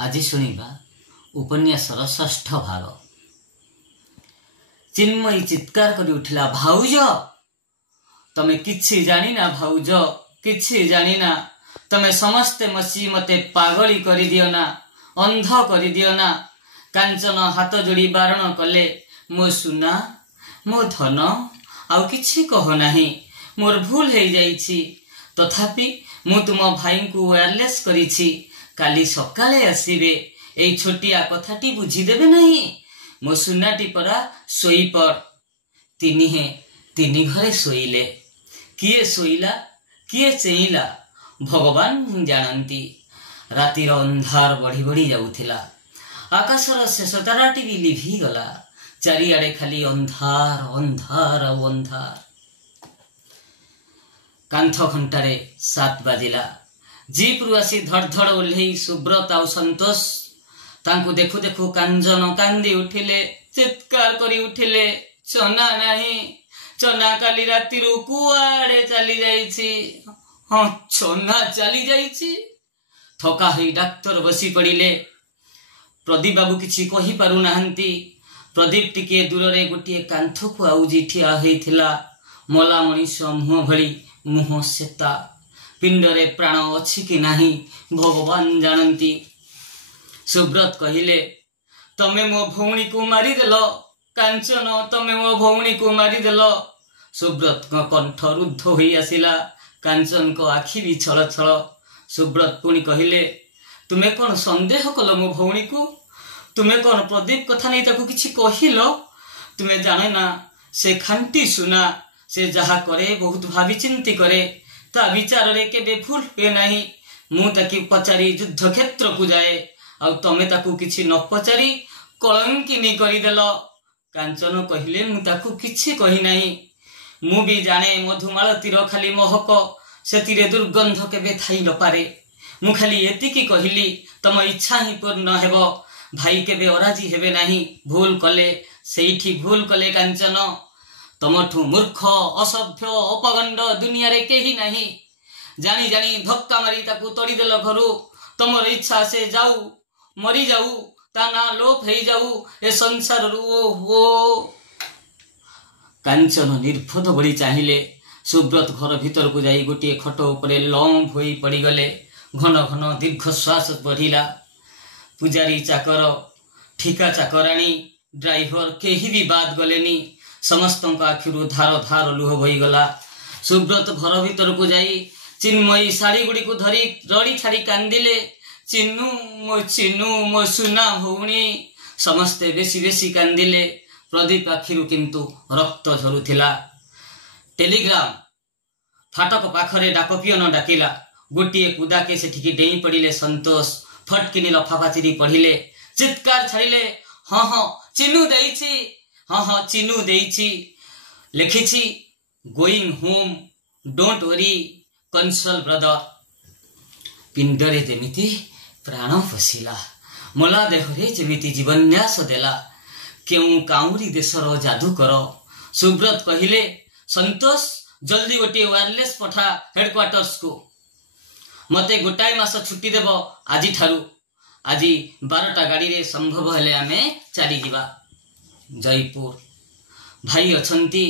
आज शुणा उपन्यासर षष्ठ भाग। चिन्मयी चित्कार कर उठिला, भाउज तमे किछि जानिना, भाउज किछि जानिना, तमे समस्ते मसी मते पागली करि दियो ना, अंध करि दियो ना। कांचन हाथ जोड़ी बारण कले, मो सुना मो धन आउ किछि कह नाही, मोर भूल हे जाइछि। तथापि मु तुम भाई को वायरलेस करिछि, काली सकाळे आसीबे, एई छोटिया कथाटी बुझीदेबे नहीं। मो सुनाटी परा सोईपर। तिनी घरे सोईले, किए सोईला किए चेईला भगवान जानती। रातिर अंधार बढ़ी बढ़ी जाउथिला, आकाशर शेष ताराटी भी लिभि गला, चारिआडे खाली अंधार अंधार और अंधार। कांथ घंटारे 7 बाजिला। जीप रु आसी धड़धड़ ओह्लई सुब्रत आउ संतोष तांकु देखु देखु कांजन कांदी उठिले, चित्कार करी उठिले, चना नाही, चना काली राति कुआड़े चली जाइछि। हाँ, चना चली जाइछि। थका होई डाक्तर बसी पड़िले। प्रदीप बाबू किछि कहि पारु नाहंती। प्रदीप टिके दूर गोटे कांथ को आउजी ठिया होइथिला। मला मनीष मुह भली मुह सेता। पिंडरे प्राण अछि कि नाही भगवान जानती। सुब्रत कहिले, तमे मो भौणी को मारी देल कांचन, तमे मो भौणी को मारी देल। सुब्रत कंठ रुद्ध होई आसिला, कांचन को आखि भी छल छल। सुब्रत पुणी कहिले, तुमे कौन संदेह कल मो भौणी को? तुमे कौन प्रदीप कथा नहीं ताकू किछि कहिल? तुमे जाने ना से खांटी सुना, से जहा करे बहुत भावी चिंती करे, ता विचार रे केबे भूल हुए नाही। मु ताकि पचारी युद्ध क्षेत्र को जाए, आउ तमे ताकू किछि न पचारी कलंकिनी करिदेल। कांचन कहिले, मु ताकू किछि कहि नाही। मु भी जाने मधुमालतीर खाली महक, सेतिरे दुर्गंध केबे थाई न पारे। मु खाली एतिकी कहिली, तम इच्छा ही पूर्ण हेबो, भाई केबे अराजी हेबे नाही। भूल कले सेठी भूल कले कांचन। तमठू मूर्ख असभ्य अपगंड दुनिया रे केही नाही। जानी जानी धक्का मारी ताकू तोड़ी देल घरू। तमर इच्छा से जाऊ, मरी जाऊ, ता ना लोप हे जाऊ ए संसार रु। ओ कांचन निर्भद बड़ी चाहिए। सुब्रत घर भीतर को जाई गोटे खट उपरे लंब होई पड़ी गले। घन घन दीर्घ श्वास बढ़िला। पुजारी चाकर, ठिका चाकराणी, ड्राइवर केही भी बाद गलेनी। समस्त आखिरु धार धार लुह बही गला। सुब्रत घर भीतर को जाई चिन्मयी शाढ़ी गुड़ी को धरी रड़ी छाड़ी कांदिले, चिन्नू मो सुना भौणी। समस्ते बेसी बेसी कांदिले। प्रदीप आखिरु किंतु रक्त झरुथिला। टेलीग्राम फाटक पाखरे डाक पियन डाकिला। गोटे कुदाके सेठिकी डेई पड़िले संतोष। फटकिनी लफाफा चिरी पढ़िले, चित्कार छाड़िले, हाँ हाँ चिन्नू देइछि, हाँ हाँ चिन्नू देइछि। लिखिछि, going home, don't worry, console brother. पिंडरे जेमिति प्राण पशिला, मला देहरे जेमिति जीवन्यास देला। केउ काउरी देशर जादूकर। सुब्रत कहिले, संतोष जल्दी गोटे वायरलेस पठा हेडक्वार्टर्स को। मते गोटाए मास छुट्टी देव आज ठारू। आज 12टा गाड़ी रे संभव हेले आमे चली जिबा जयपुर। भाई अछंती,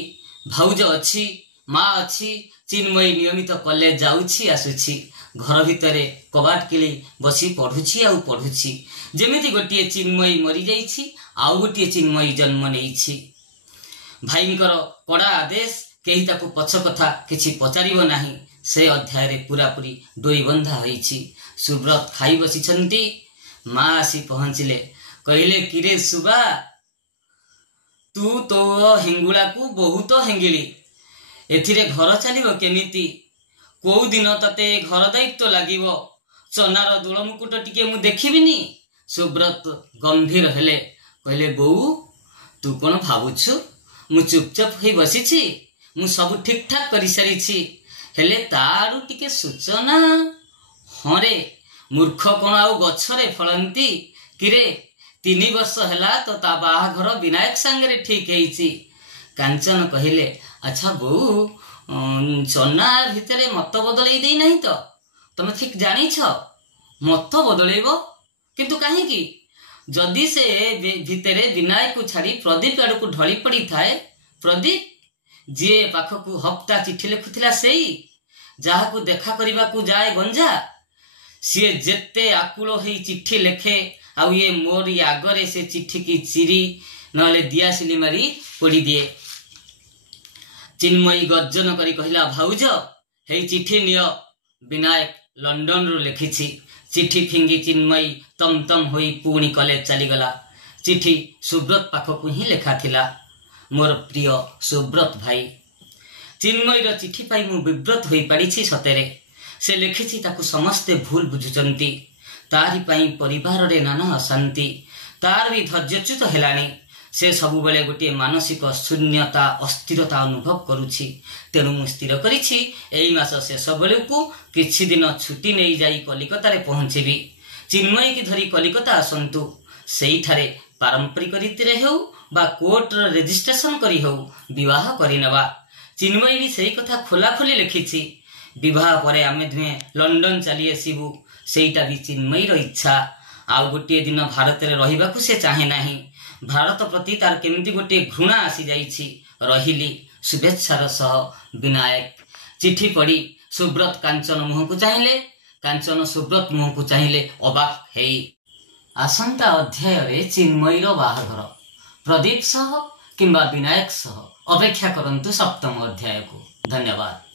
भाउज अछि, माँ अछि। चिन्मयी नियमित कॉलेज जाउछि आसुछि। घर भितरे कबाट किली बसी पढ़ुछि आउ पढ़ुछि। जेमिति गोटे चिन्मयी मरी जाइछि, आउ गोटे चिन्मयी जन्म नेइछि। भाईंकर कड़ा आदेश, केही ताकू पछ कथा किछि पचारिबो नाही। से अध्याय रे पूरा पूरी डोरी बंधा होइछि। सुब्रत खाई बसिछंती। माँ आसी पहुंचिले, कहिले, किरे सुबा, तू तो हेंगुला को बहुत हेंगिली। एथिरे घर चलिबो केमिति? कोउ दिन तते घर दायित्व लागिबो? चनार दुल मुकुट टिके मु देखिबिनी? सुब्रत गंभीर हेले, कहले, बोऊ तू कोन भाबुछु? मु चुपचाप होई बसिछि। मु सब ठीक ठाक करि सारिछि। हेले तारु टिके सूचना। हाँ रे, मूर्ख कोन आउ गछरे फलंती? किरे 3 वर्ष हेला तो ता बाहाघर विनायक सांगरे ठीक हेइछि। कांचन कहिले, अच्छा बोऊ, चना भितरे मत बदलई देई नहीं तो? तमे ठीक जानिछ? मत बदलैबो? किंतु कहीं जदि से भितरे विनायक को छाड़ी प्रदीप आड़ को ढली पड़ी थाए प्रदीप जी पाखक हप्ता चिठी लिखुला से जहाँ को देखा करने को जाए गंजा सी जेते आकुल हो चिठी लिखे आउ ये मोर आगरे से चिठी की चिरी नले दियासिली मारी पड़ी दिए। चिन्मयी गर्जन करी कहला भाउज हे चिठी नियो विनायक लंडन रू लिखिछि। चिठी फिंगी चिन्मयी तम तम होई पुणी कॉलेज चलीगला। चिठी सुब्रत पाखक ही लेखा थिला। मोर प्रिय सुब्रत भाई चिन्मयीर चिठी पाई मु विव्रत होई पड़िछि सतेरे। से लिखिछि ताकु समस्ते भूल बुझुचंती तारी पाई परिवार रे नाना अशांति तार भी धैर्यच्युत हेलानी। से सबु बेले गोटे मानसिक शून्यता अस्थिरता अनुभव करुछि। तेणु मु स्थिर करिछि एई मास शेष बेलू किछि दिन छुट्टी नहीं जाई कलिकता रे पहुंचीबी। चिन्मयी की धरी कलिकता आसंतु सेइठारे पारंपरिक रीति रे हेउ बा कोर्ट रेजिस्ट्रेशन करी हेउ विवाह करिनबा। चिन्मयी भी सेई कथा खोला खोली लिखिछि। विवाह परे आमे दुहे लंडन चली आसीबू सेइटा भी चिन्मयीर इच्छा। आउ गोटे दिन भारत रे रहिबाकू से चाहे नाही। भारत प्रति तार केमिति गोटे घृणा आसी जाइछि। रहिली शुभेच्छार सह विनायक। चिठी पढ़ी सुब्रत कांचन मुह को चाहिए। कांचन सुब्रत मुह को चाहिए अबाक हेई। आसंता अध्याय रे चिन्मयीर बाहाघर प्रदीप सह किंबा विनायक सह अपेक्षा करंतु सप्तम अध्याय को। धन्यवाद।